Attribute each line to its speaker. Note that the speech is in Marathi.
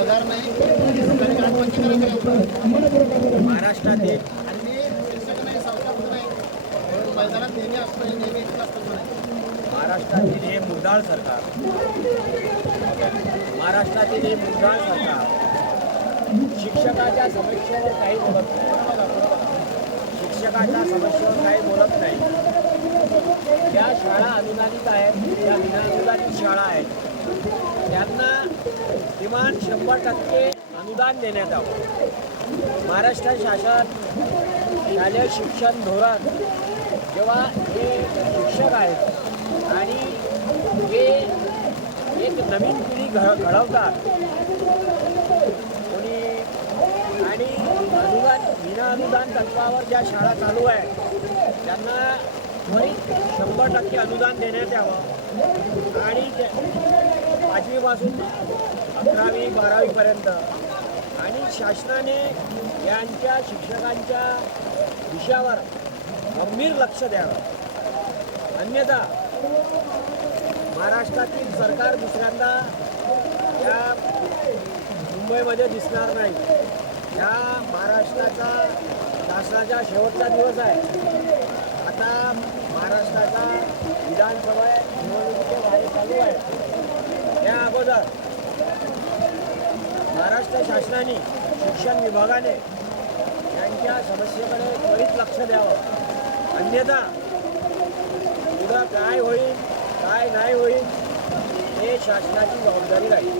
Speaker 1: पगार नाही.
Speaker 2: महाराष्ट्रातील
Speaker 1: आणि मी शिक्षक नाही संस्था नाही. मैदानात नेहमी असतो हे नेहमी असतो
Speaker 2: महाराष्ट्रातील हे मुद्दाळ सरकार. महाराष्ट्रातील हे मुद्दाळ सरकार. शिक्षकाच्या समस्येवर काही बोलत नाही. शिक्षकाच्या समस्येवर काही बोलत नाही. ज्या शाळा अनुदानित आहेत त्या विनाअनुदानित शाळा आहेत. त्यांना किमान शंभर टक्के अनुदान देण्यात यावं महाराष्ट्र शासन शालेय शिक्षण धोरण जेव्हा हे शिक्षक आहेत आणि हे एक नवीन पिढी घ घडवतात कोणी आणि अनुदान विना अनुदान तत्वावर ज्या शाळा चालू आहेत त्यांना त्वरित शंभर टक्के अनुदान देण्यात यावं. आणि ते- पाचवीपासून अकरावी बारावीपर्यंत. आणि शासनाने यांच्या शिक्षकांच्या विषयावर गंभीर लक्ष द्यावं. अन्यथा महाराष्ट्रातील सरकार दुसऱ्यांदा या मुंबईमध्ये दिसणार नाही. ह्या महाराष्ट्राचा शासनाचा शेवटचा दिवस आहे. विधानसभा निवडणुकीचे वारे चालू आहे अगोदर महाराष्ट्र शासनाने शिक्षण विभागाने यांच्या समस्येकडे त्वरित लक्ष द्यावं. अन्यथा पुढं काय होईल काय नाही होईल हे शासनाची जबाबदारी राहील.